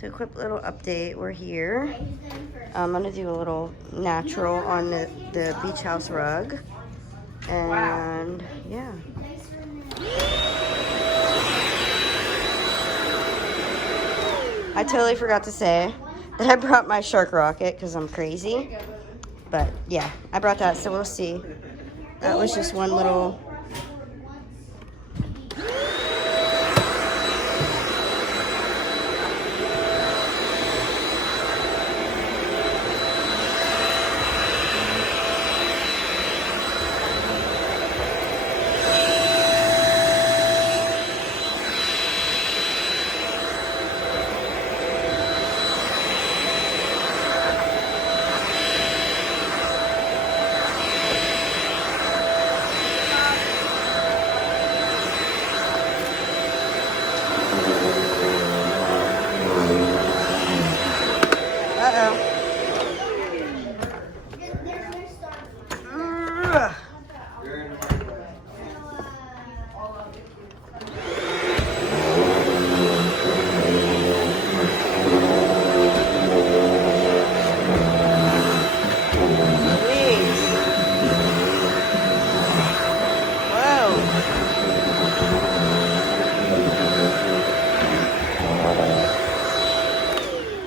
So quick little update, we're here. I'm gonna do a little natural on the beach house rug. And yeah. I totally forgot to say that I brought my shark rocket because I'm crazy. But yeah, I brought that, so we'll see. That was just one little...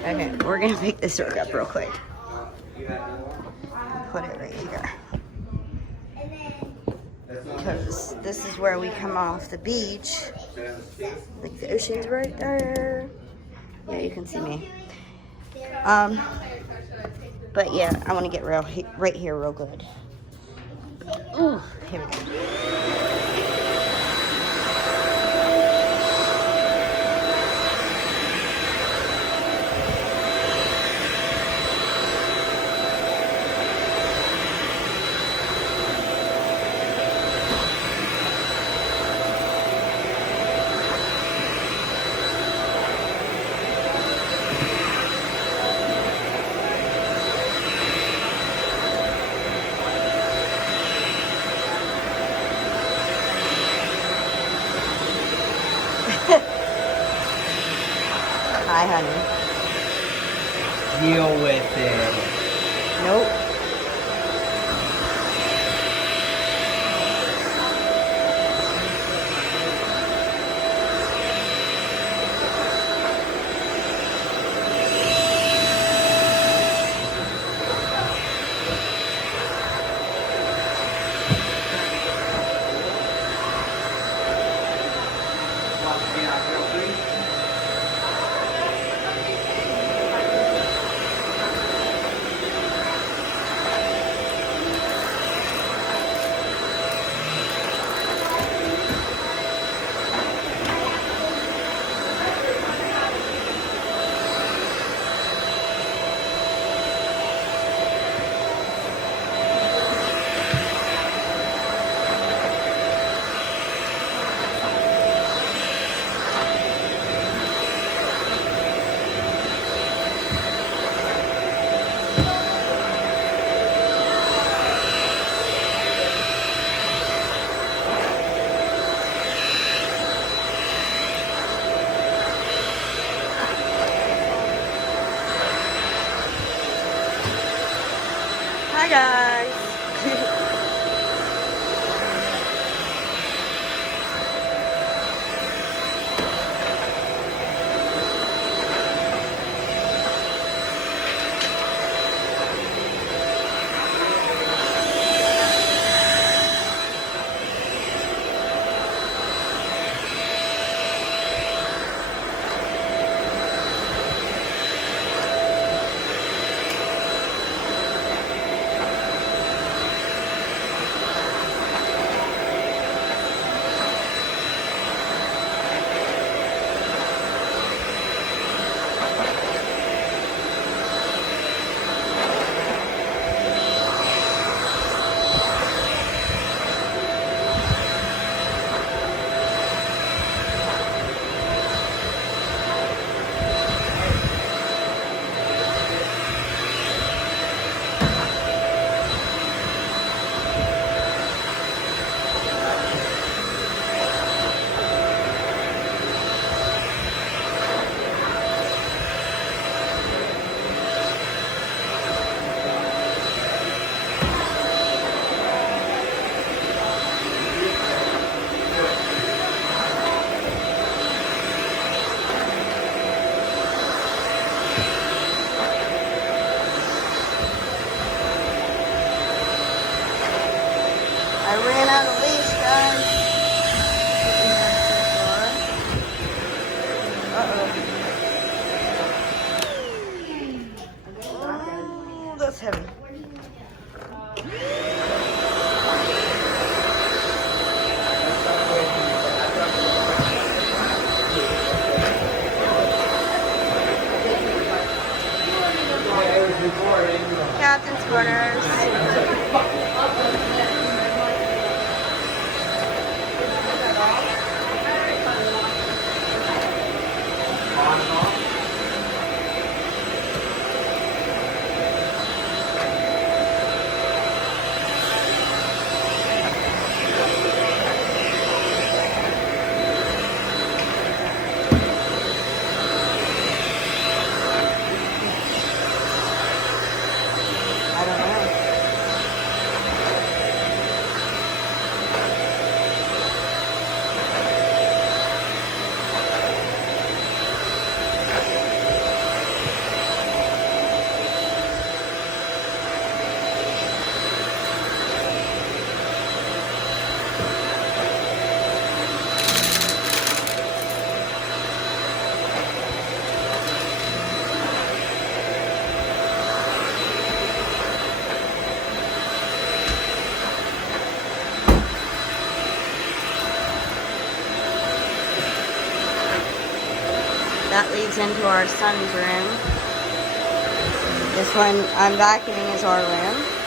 Okay, we're gonna pick this rook up real quick. Put it right here. Because this is where we come off the beach. Like the ocean's right there. Yeah, you can see me. But yeah, I want to get right here real good. Ooh, here we go. Hi, honey. Deal with it. Nope. Hi, guys. That leads into our son's room. This one I'm vacuuming is our room.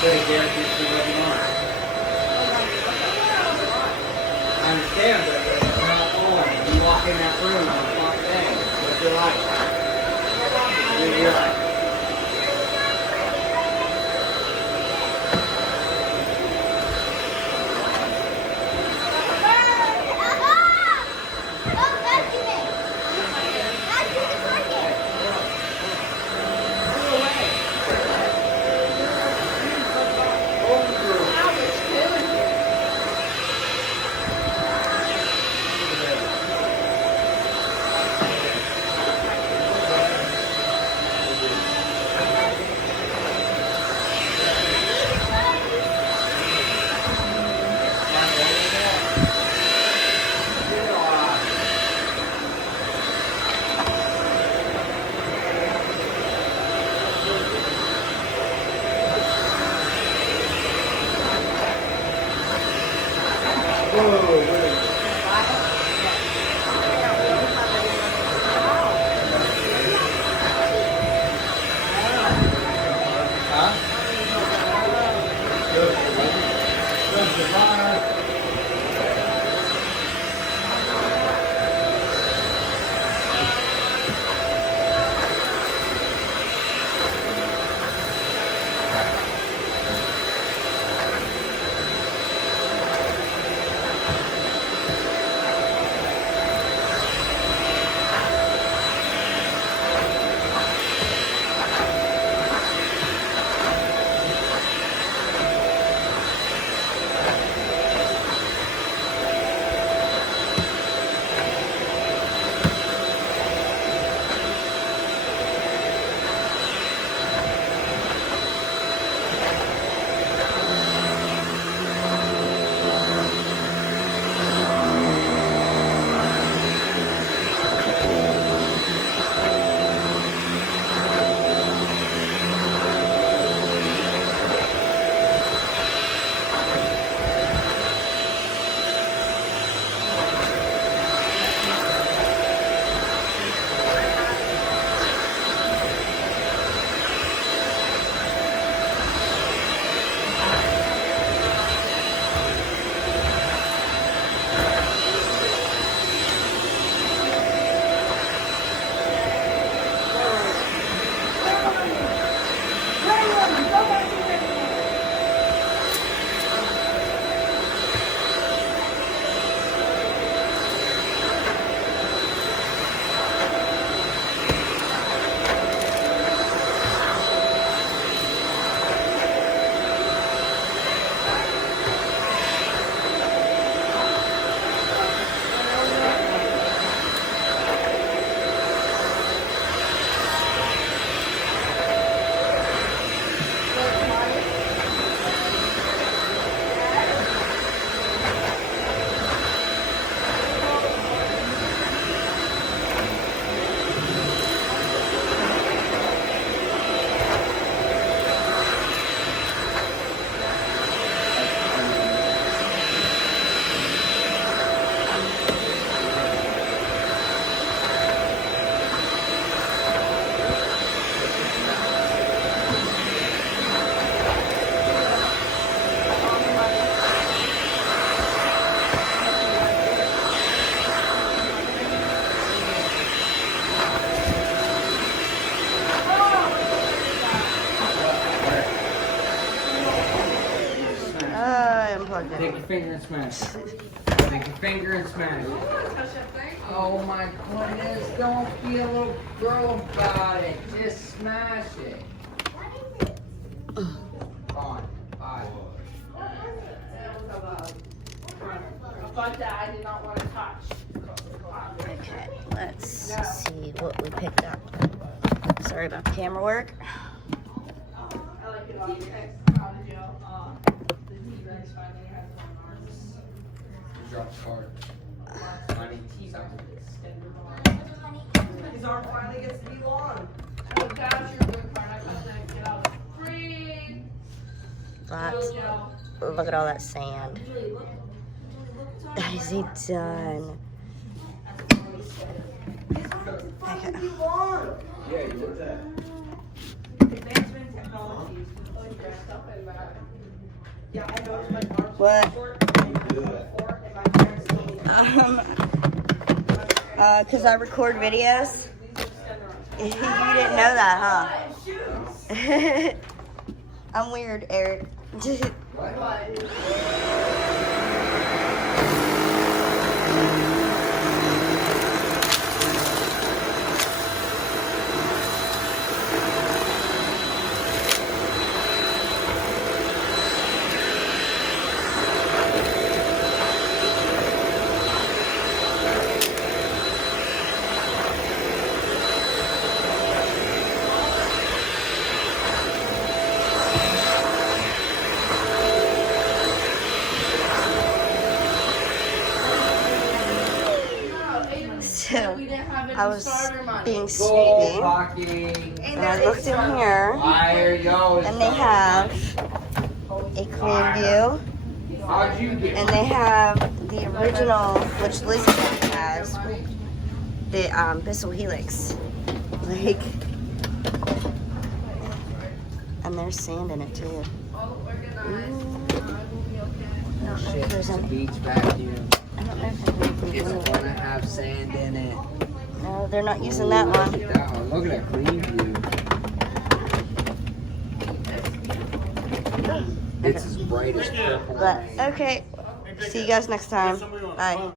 Gonna guarantee you what you want. I understand, but it's not on. You walk in that room on the clock thing. What's your life? Live your life. finger and smash it. Take your finger and smash it. Oh my goodness, don't be a little girl about it. Just smash it. On. Five. But that I did not want to touch. Okay, let's see what we picked up. Sorry about the camera work. I like it on the T-Rex out of jail. The T-Rex finally has one arms. Drop the card. Money. His arm finally gets to be long. Oh, that's your good card. I thought that get out free. Lots. Look at all that sand. Is he done? Okay. Yeah, you want that. Advancement technologies. Yeah, I know it's my arms What? short. And my parents told me. Cause I record videos. You didn't know that, huh? I'm weird, Eric. So, I was being sneaky, and I looked in here, and they have a clean view, How'd you get? and they have the original, which Lizzie has, the Bissell Helix, like, and there's sand in it too. Ooh. I don't know if there's any. Beach vacuum. I don't know if there's anything It's in it. gonna have sand in it. No, they're not using that one. Look at that one. Look at that clean view. It's as bright as purple. But okay, see you guys next time. Bye.